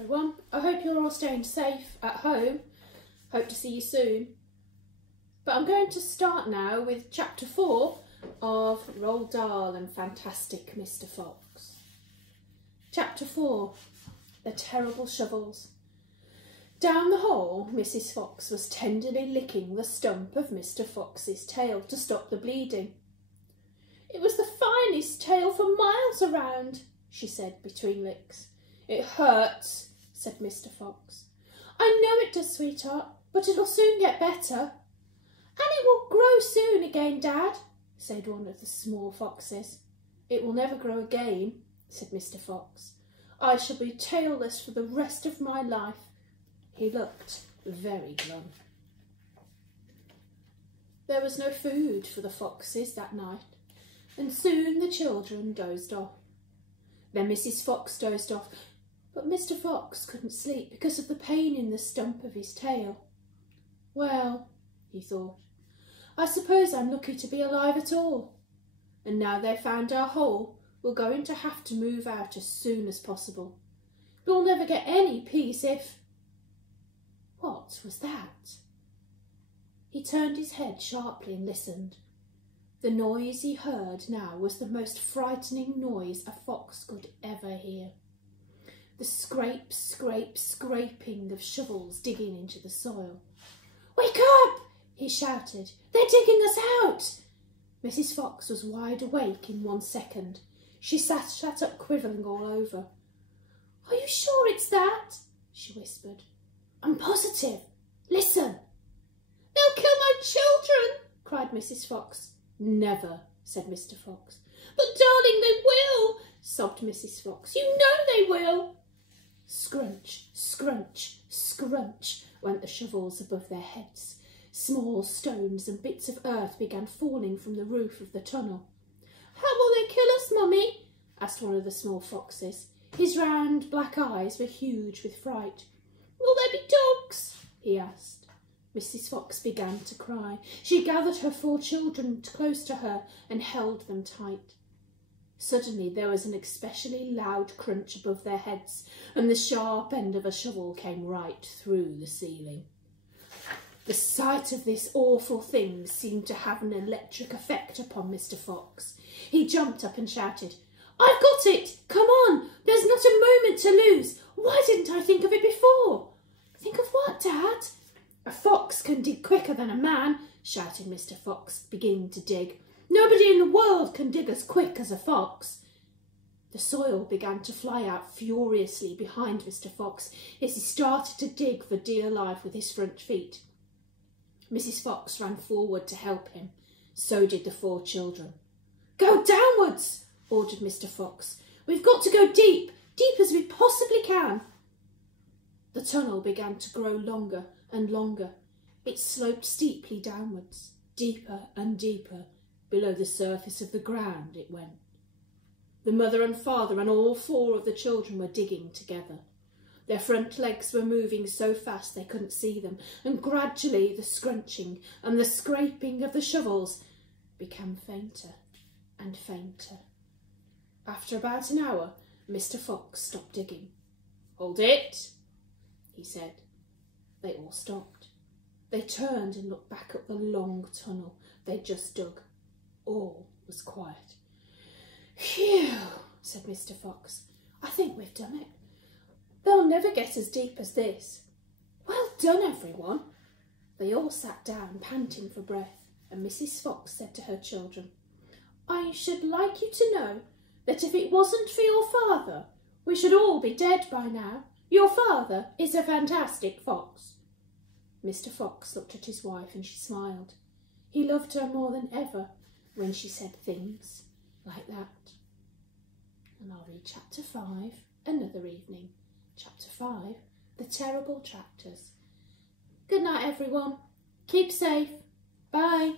everyone. I hope you're all staying safe at home. Hope to see you soon. But I'm going to start now with chapter 4 of Roald Dahl and Fantastic Mr. Fox. Chapter 4, The Terrible Shovels. Down the hole, Mrs. Fox was tenderly licking the stump of Mr. Fox's tail to stop the bleeding. "It was the finest tail for miles around," she said between licks. "It hurts," said Mr. Fox. "I know it does, sweetheart, but it'll soon get better." "And it will grow soon again, Dad," said one of the small foxes. "It will never grow again," said Mr. Fox. "I shall be tailless for the rest of my life." He looked very glum. There was no food for the foxes that night, and soon the children dozed off. Then Mrs. Fox dozed off, but Mr. Fox couldn't sleep because of the pain in the stump of his tail. "Well," he thought, "I suppose I'm lucky to be alive at all. And now they've found our hole, we're going to have to move out as soon as possible. We'll never get any peace if—" What was that? He turned his head sharply and listened. The noise he heard now was the most frightening noise a fox could ever hear. The scrape, scrape, scraping of shovels digging into the soil. "Wake up!" he shouted. "They're digging us out!" Mrs. Fox was wide awake in 1 second. She sat up quivering all over. "Are you sure it's that?" she whispered. "I'm positive. Listen." "They'll kill my children!" cried Mrs. Fox. "Never," said Mr. Fox. "But darling, they will," sobbed Mrs. Fox. "You know they will." Scrunch, scrunch, scrunch went the shovels above their heads. Small stones and bits of earth began falling from the roof of the tunnel. "How will they kill us, Mummy?" asked one of the small foxes. His round black eyes were huge with fright. "Will there be dogs?" he asked. Mrs. Fox began to cry. She gathered her 4 children close to her and held them tight. Suddenly there was an especially loud crunch above their heads, and the sharp end of a shovel came right through the ceiling. The sight of this awful thing seemed to have an electric effect upon Mr. Fox. He jumped up and shouted, "I've got it! Come on! There's not a moment to lose! Why didn't I think of it before?" "Think of what, Dad?" "A fox can dig quicker than a man," shouted Mr. Fox, beginning to dig. "Nobody in the world can dig as quick as a fox." The soil began to fly out furiously behind Mr. Fox as he started to dig for dear life with his front feet. Mrs. Fox ran forward to help him. So did the 4 children. "Go downwards," ordered Mr. Fox. "We've got to go deep, deep as we possibly can." The tunnel began to grow longer and longer. It sloped steeply downwards, deeper and deeper. Below the surface of the ground it went. The mother and father and all 4 of the children were digging together. Their front legs were moving so fast they couldn't see them, and gradually the scrunching and the scraping of the shovels became fainter and fainter. After about an hour, Mr. Fox stopped digging. "Hold it," he said. They all stopped. They turned and looked back up the long tunnel they'd just dug. All was quiet. "Phew," said Mr. Fox. "I think we've done it. They'll never get as deep as this. Well done, everyone." They all sat down, panting for breath, and Mrs. Fox said to her children, "I should like you to know that if it wasn't for your father, we should all be dead by now. Your father is a fantastic fox." Mr. Fox looked at his wife and she smiled. He loved her more than ever when she said things like that. And I'll read chapter 5 another evening. Chapter 5, The Terrible Tractors. Good night, everyone. Keep safe. Bye.